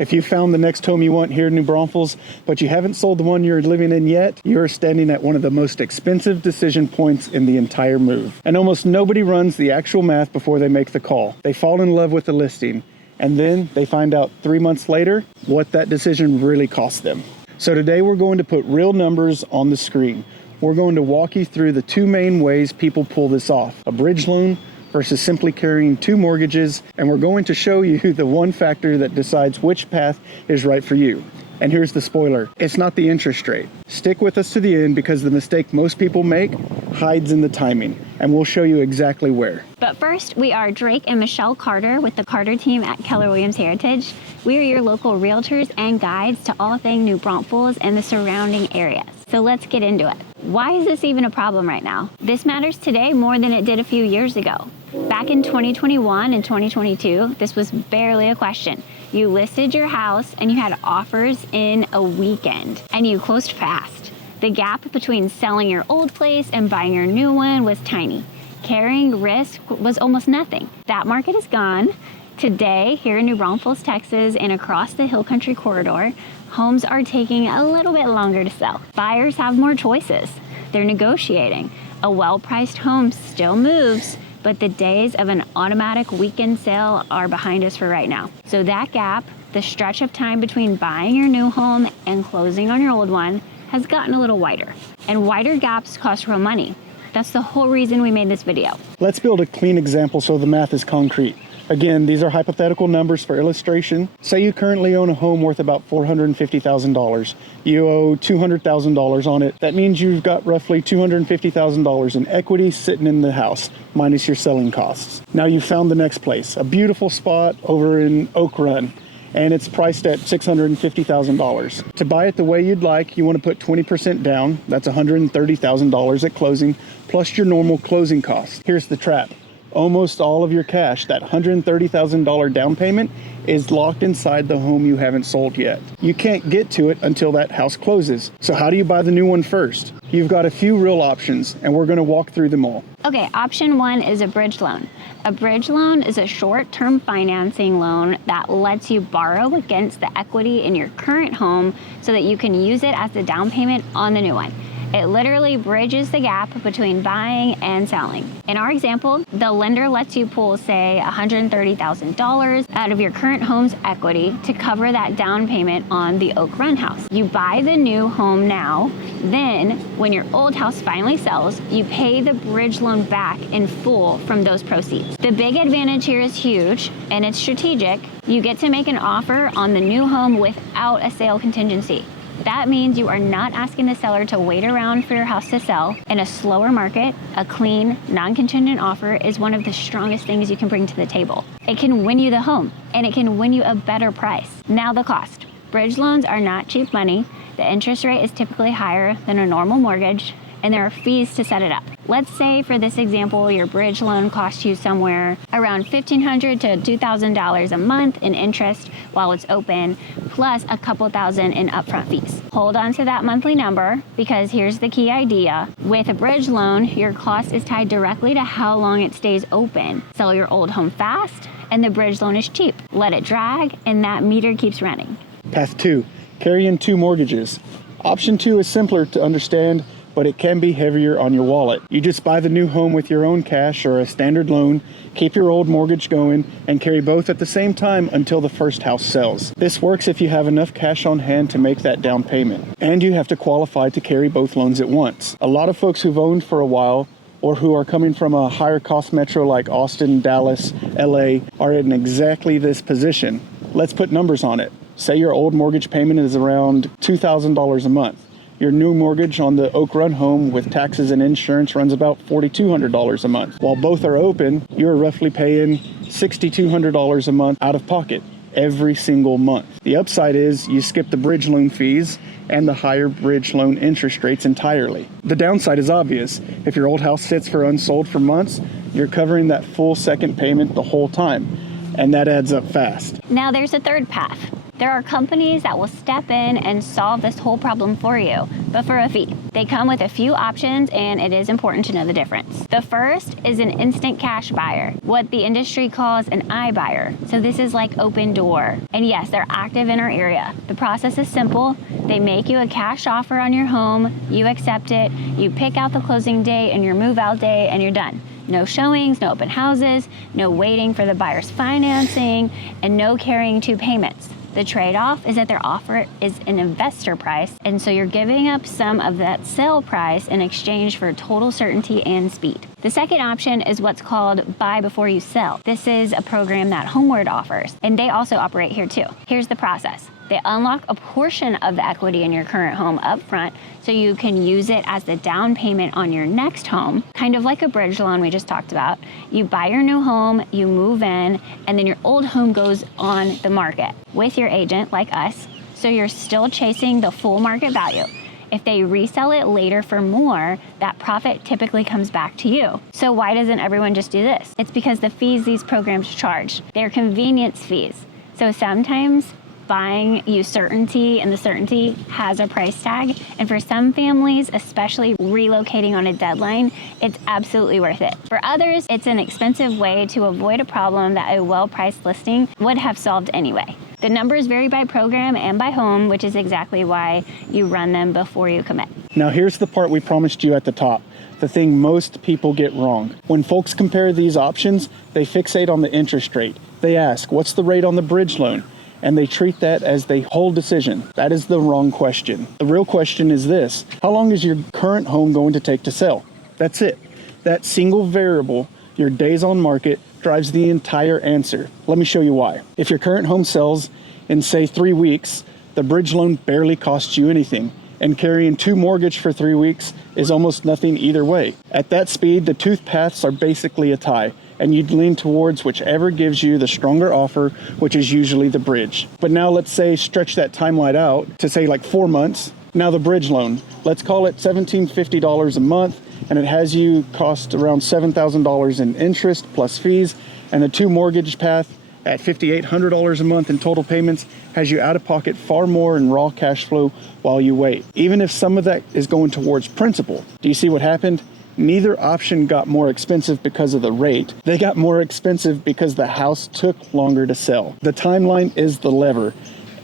If you found the next home you want here in New Braunfels, but you haven't sold the one you're living in yet, you're standing at one of the most expensive decision points in the entire move. And almost nobody runs the actual math before they make the call. They fall in love with the listing, and then they find out 3 months later what that decision really cost them. So today we're going to put real numbers on the screen. We're going to walk you through the two main ways people pull this off: a bridge loan versus simply carrying two mortgages, and we're going to show you the one factor that decides which path is right for you. And here's the spoiler: it's not the interest rate. Stick with us to the end, because the mistake most people make hides in the timing, and we'll show you exactly where. But first, we are Drake and Michelle Carter with the Carter team at Keller Williams Heritage. We are your local realtors and guides to all things New Braunfels and the surrounding areas. So let's get into it. Why is this even a problem right now? This matters today more than it did a few years ago. Back in 2021 and 2022, this was barely a question. You listed your house and you had offers in a weekend, and you closed fast. The gap between selling your old place and buying your new one was tiny. Carrying risk was almost nothing. That market is gone. Today, here in New Braunfels, Texas, and across the Hill Country corridor, homes are taking a little bit longer to sell. Buyers have more choices. They're negotiating. A well-priced home still moves, but the days of an automatic weekend sale are behind us for right now. So that gap, the stretch of time between buying your new home and closing on your old one, has gotten a little wider. And wider gaps cost real money. That's the whole reason we made this video. Let's build a clean example so the math is concrete. Again, these are hypothetical numbers for illustration. Say you currently own a home worth about $450,000. You owe $200,000 on it. That means you've got roughly $250,000 in equity sitting in the house, minus your selling costs. Now you've found the next place, a beautiful spot over in Oak Run, and it's priced at $650,000. To buy it the way you'd like, you want to put 20% down. That's $130,000 at closing, plus your normal closing costs. Here's the trap. Almost all of your cash, that $130,000 down payment, is locked inside the home you haven't sold yet. You can't get to it until that house closes. So how do you buy the new one first? You've got a few real options, and we're going to walk through them all. Okay, option one is a bridge loan. A bridge loan is a short-term financing loan that lets you borrow against the equity in your current home so that you can use it as the down payment on the new one. It literally bridges the gap between buying and selling. In our example, the lender lets you pull, say, $130,000 out of your current home's equity to cover that down payment on the Oak Run house. You buy the new home now, then when your old house finally sells, you pay the bridge loan back in full from those proceeds. The big advantage here is huge, and it's strategic. You get to make an offer on the new home without a sale contingency. That means you are not asking the seller to wait around for your house to sell. In a slower market, a clean, non-contingent offer is one of the strongest things you can bring to the table. It can win you the home, and it can win you a better price. Now the cost. Bridge loans are not cheap money. The interest rate is typically higher than a normal mortgage, and there are fees to set it up. Let's say for this example, your bridge loan costs you somewhere around $1,500 to $2,000 a month in interest while it's open, plus a couple thousand in upfront fees. Hold on to that monthly number, because here's the key idea. With a bridge loan, your cost is tied directly to how long it stays open. Sell your old home fast, and the bridge loan is cheap. Let it drag, and that meter keeps running. Path 2, carrying two mortgages. Option 2 is simpler to understand, but it can be heavier on your wallet. You just buy the new home with your own cash or a standard loan, keep your old mortgage going, and carry both at the same time until the first house sells. This works if you have enough cash on hand to make that down payment, and you have to qualify to carry both loans at once. A lot of folks who've owned for a while, or who are coming from a higher cost metro like Austin, Dallas, LA, are in exactly this position. Let's put numbers on it. Say your old mortgage payment is around $2,000 a month. Your new mortgage on the Oak Run home with taxes and insurance runs about $4,200 a month. While both are open, you're roughly paying $6,200 a month out of pocket every single month. The upside is you skip the bridge loan fees and the higher bridge loan interest rates entirely. The downside is obvious. If your old house sits for unsold for months, you're covering that full second payment the whole time, and that adds up fast. Now there's a third path. There are companies that will step in and solve this whole problem for you, but for a fee. They come with a few options, and it is important to know the difference. The first is an instant cash buyer, what the industry calls an iBuyer. So this is like Open Door. And yes, they're active in our area. The process is simple. They make you a cash offer on your home, you accept it, you pick out the closing date and your move out day, and you're done. No showings, no open houses, no waiting for the buyer's financing, and no carrying two payments. The trade-off is that their offer is an investor price, and so you're giving up some of that sale price in exchange for total certainty and speed. The second option is what's called buy before you sell. This is a program that Homeward offers, and they also operate here too. Here's the process. They unlock a portion of the equity in your current home up front so you can use it as the down payment on your next home, kind of like a bridge loan we just talked about. You buy your new home, you move in, and then your old home goes on the market with your agent like us, so you're still chasing the full market value. If they resell it later for more, that profit typically comes back to you. So why doesn't everyone just do this? It's because the fees these programs charge, they're convenience fees. So sometimes buying you certainty, and the certainty has a price tag. And for some families, especially relocating on a deadline, it's absolutely worth it. For others, it's an expensive way to avoid a problem that a well-priced listing would have solved anyway. The numbers vary by program and by home, which is exactly why you run them before you commit. Now here's the part we promised you at the top, the thing most people get wrong. When folks compare these options, they fixate on the interest rate. They ask, what's the rate on the bridge loan? And they treat that as the whole decision. That is the wrong question. The real question is this: how long is your current home going to take to sell? That's it. That single variable, your days on market, drives the entire answer. Let me show you why. If your current home sells in, say, 3 weeks, the bridge loan barely costs you anything, and carrying two mortgage for 3 weeks is almost nothing either way. At that speed, the tooth paths are basically a tie, and you'd lean towards whichever gives you the stronger offer, which is usually the bridge. But now let's say stretch that timeline out to say like 4 months. Now the bridge loan, let's call it $1,750 a month, and it has you cost around $7,000 in interest plus fees, and the two mortgage path at $5,800 a month in total payments has you out of pocket far more in raw cash flow while you wait, even if some of that is going towards principal. Do you see what happened? Neither option got more expensive because of the rate. They got more expensive because the house took longer to sell. The timeline is the lever.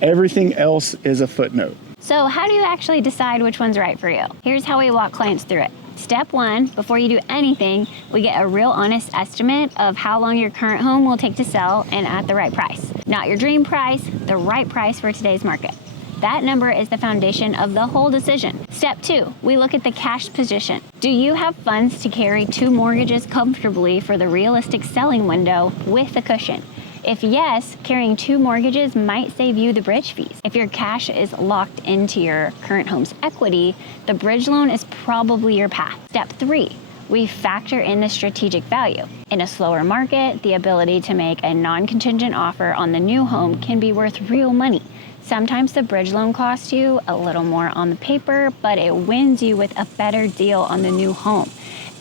Everything else is a footnote. So how do you actually decide which one's right for you? Here's how we walk clients through it. Step one, before you do anything, we get a real honest estimate of how long your current home will take to sell and at the right price. Not your dream price, the right price for today's market. That number is the foundation of the whole decision. Step two, we look at the cash position. Do you have funds to carry two mortgages comfortably for the realistic selling window with a cushion? If yes, carrying two mortgages might save you the bridge fees. If your cash is locked into your current home's equity, the bridge loan is probably your path. Step three, we factor in the strategic value. In a slower market, the ability to make a non-contingent offer on the new home can be worth real money. Sometimes the bridge loan costs you a little more on the paper, but it wins you with a better deal on the new home.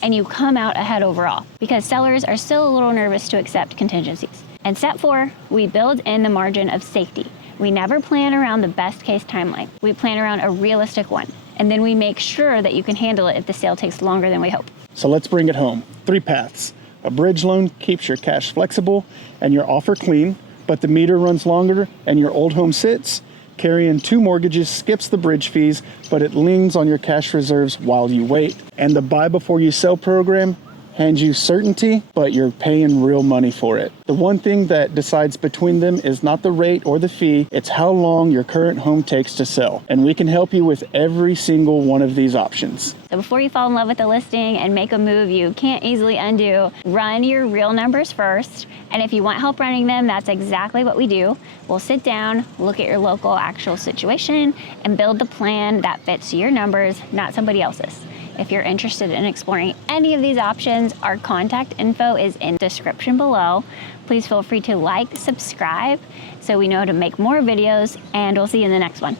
And you come out ahead overall because sellers are still a little nervous to accept contingencies. And step four, we build in the margin of safety. We never plan around the best case timeline. We plan around a realistic one. And then we make sure that you can handle it if the sale takes longer than we hope. So let's bring it home. 3 paths. A bridge loan keeps your cash flexible and your offer clean, but the meter runs longer and your old home sits. Carrying two mortgages skips the bridge fees, but it leans on your cash reserves while you wait. And the buy before you sell program hands you certainty, but you're paying real money for it. The one thing that decides between them is not the rate or the fee, it's how long your current home takes to sell. And we can help you with every single one of these options. So before you fall in love with the listing and make a move you can't easily undo, run your real numbers first. And if you want help running them, that's exactly what we do. We'll sit down, look at your local actual situation, and build the plan that fits your numbers, not somebody else's. If you're interested in exploring any of these options, our contact info is in the description below. Please feel free to like, subscribe, so we know to make more videos, and we'll see you in the next one.